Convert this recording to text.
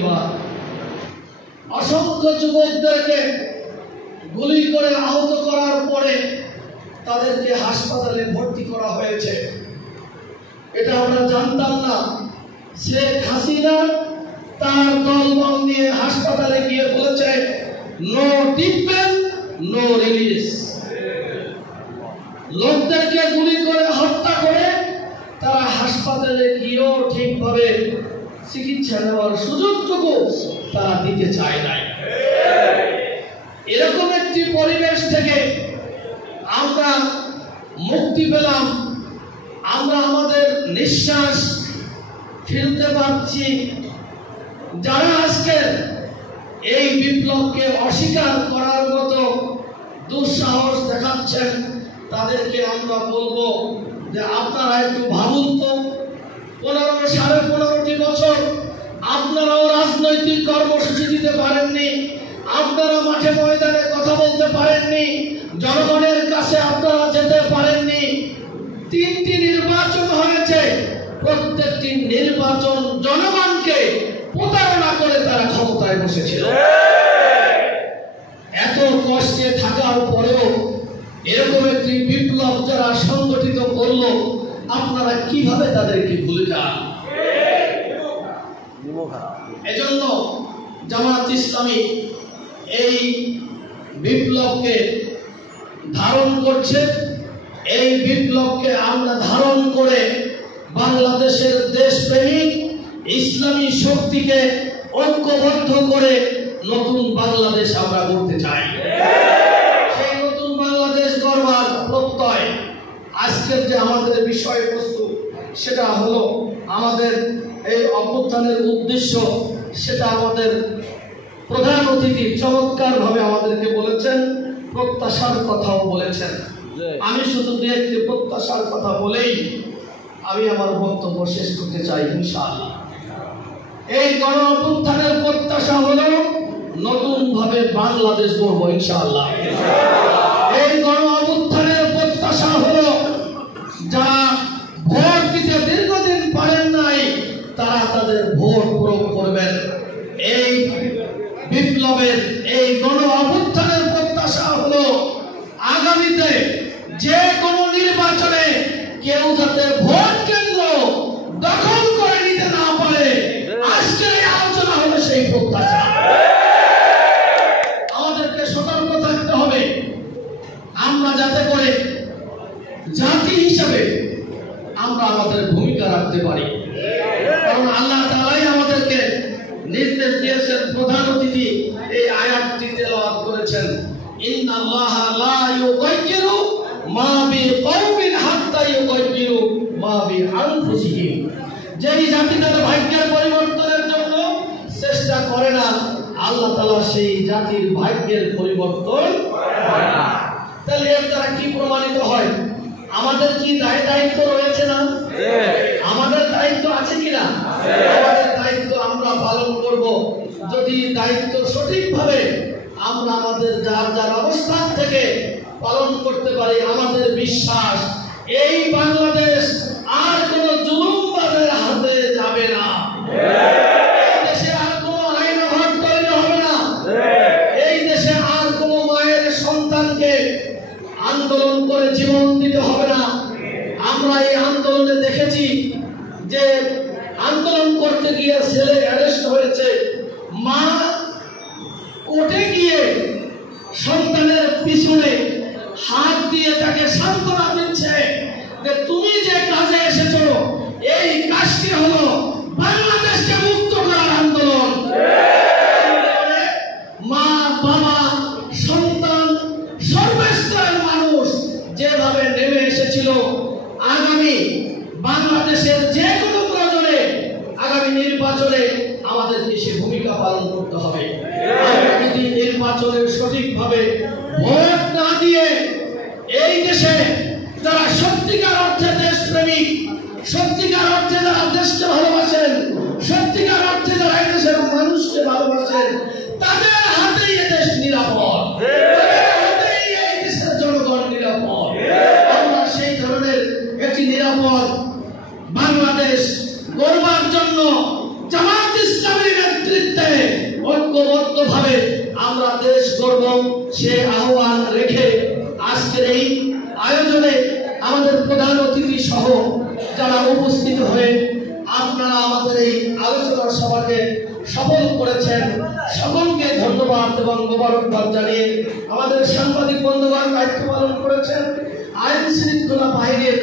পরিবার। অসংখ্য যুবকদেরকে গুলি করে আহত করার পরে তাদেরকে হাসপাতালে ভর্তি করা হয়েছে। এটা আমরা জানতাম না। শেখ হাসিনা তার দলবল নিয়ে হাসপাতালে গিয়ে বলেছে, নো ট্রিটমেন্ট নো রিলিজ। লোকদেরকে গুলি করে হত্যা করে তারা হাসপাতালে গিয়েও ঠিকভাবে চিকিৎসা নেওয়ার সুযোগটুকু তারা দিতে চায় নাই। এরকম একটি পরিবেশ থেকে আমরা মুক্তি পেলাম, আমরা আমাদের নিঃশ্বাস ফেলতে পারছি। যারা আজকে এই বিপ্লবকে অস্বীকার করার মতো দুঃসাহস দেখাচ্ছেন তাদেরকে আমরা বলবো যে আপনারা একটু ভাবুন তো, 15-15.5 বছর আপনারাও রাজনৈতিক কর্মসূচি দিতে পারেননি, আপনারা মাঠে ময়দানে কথা বলতে পারেননি, জনগণের কাছে আপনারা যেতে পারেননি। 3টি নির্বাচন হয়েছে, প্রত্যেকটি নির্বাচন জনগণকে প্রতারণা করে তারা ক্ষমতায় বসেছিল। এত কষ্টে থাকার পরেও এরকম একটি বিপ্লব যারা সংগঠিত করলো, আপনারা কিভাবে তাদেরকে ভুলে যান? এজন্য জামাত ইসলামী এই বিপ্লবকে ধারণ করছে। এই বিপ্লবকে আমরা ধারণ করে বাংলাদেশের দেশপ্রেমিক ইসলামী শক্তিকে ঐক্যবদ্ধ করে নতুন বাংলাদেশ আমরা গড়তে চাই। সেই নতুন বাংলাদেশ গড়বার প্রত্যয় আজকের যে আমাদের বিষয়বস্তু, সেটা হলো আমাদের এই অভ্যুত্থানের উদ্দেশ্য। সেটা আমাদের প্রধান অতিথি চমৎকারভাবে আমাদেরকে বলেছেন, প্রত্যাশার কথাও বলেছেন। আমি শুধু দু একটি প্রত্যাশার কথা বলেই আমি আমার বক্তব্য শেষ করতে চাই ইনশাআল্লাহ। এই গণ অভ্যুত্থানের প্রত্যাশা হলো নতুন ভাবে বাংলাদেশ গড়ব ইনশাআল্লাহ। এই গণ অভ্যুত্থানের প্রত্যাশা হলো যারা ভোট দিতে দীর্ঘদিন পারেন নাই তারা তাদের ভোট প্রয়োগ করবেন। এই বিপ্লবের এই গণ অভ্যুত্থানের প্রত্যাশা হলো আগামীতে যে কোনো নির্বাচনে কেউ যাতে ভোট কেন্দ্র দখল করে নিতে না পারে, আজকের এই আলোচনা হলো সেই প্রত্যাশা। আমাদেরকে সতর্ক থাকতে হবে আমরা যাতে করে জাতি হিসাবে আমরা আমাদের ভূমিকা রাখতে পারি। কারণ আল্লাহ তাআলাই আমাদেরকে নির্দেশ দিয়েছেন, প্রধান অতিথি এই আয়াতটি তেলাওয়াত করেছেন, ইন্নাল্লাহা লা ইউগাইয়িরু মা বিকওমিন হাত্তা ইউগাইয়িরু মা বিআনফুসিহিম। যেই জাতি তার ভাগ্যের পরিবর্তনের জন্য চেষ্টা করে না, আল্লাহ তাআলা সেই জাতির ভাগ্যের পরিবর্তন করে না। তাহলে এর দ্বারা কি প্রমাণিত হয়? আমাদের কি দায়িত্ব রয়েছে না? আমাদের দায়িত্ব আছে কিনা? আমাদের দায়িত্ব আমরা পালন করব। যদি দায়িত্ব সঠিকভাবে আমরা আমাদের যার যার অবস্থান থেকে পালন করতে পারি, আমাদের বিশ্বাস এই বাংলাদেশ আর কোন জুলুমবাজের হাতে যাবে না। এই দেশে আর কোন আইন অভাব তৈরি হবে না। এই দেশে আর কোন মায়ের সন্তানকে আন্দোলন করে জীবন দিতে হবে না। আমরা এই আন্দোলনে দেখেছি যে আন্দোলন করতে গিয়ে ছেলে অ্যারেস্ট হয়েছে, মা কোর্টে গিয়ে সন্তানের পিছনে হাত দিয়ে তাকে সান্ত্বনা দিচ্ছে যে তুমি যে কাজে এসেছো এই কাজটি হলো বাংলাদেশকে মুক্ত করার আন্দোলন। মা বাবা সন্তান সর্বস্তরের মানুষ যেভাবে নেমে এসেছিল, আগামী বাংলাদেশের যে কোনো প্রয়োজনে আগামী নির্বাচনে আমাদেরকে সে ভূমিকা পালন করতে হবে। আমরা যদি নির্বাচনের সঠিকভাবে ভোট না দিয়ে এই দেশে যারা সত্যিকার অর্থে দেশপ্রেমিক, সত্যিকার অর্থে যারা দেশকে ভালোবাসেন, সত্যিকার অর্থে যারা এই দেশের মানুষকে ভালোবাসেন, তাদের হাতেই এই দেশ নিরাপদ, তাদের হাতেই এই দেশের জনগণ নিরাপদ। আমরা সেই ধরনের একটি নিরাপদ বাংলাদেশ গড়বার জন্য জামাত ইসলামীর নেতৃত্বে ঐক্যবদ্ধভাবে আমরা দেশ গড়ব, সে আহ্বান রেখে আজকের এই আয়োজনে আমাদের প্রধান অতিথি সহ যারা উপস্থিত হয়ে আপনারা আমাদের এই আলোচনা সভাকে সফল করেছেন, সকলকে ধন্যবাদ এবং মোবারকবাদ জানিয়ে আমাদের সাংবাদিক বন্ধুগণ দায়িত্ব পালন করেছেন, আইন শৃঙ্খলা বাহিনীর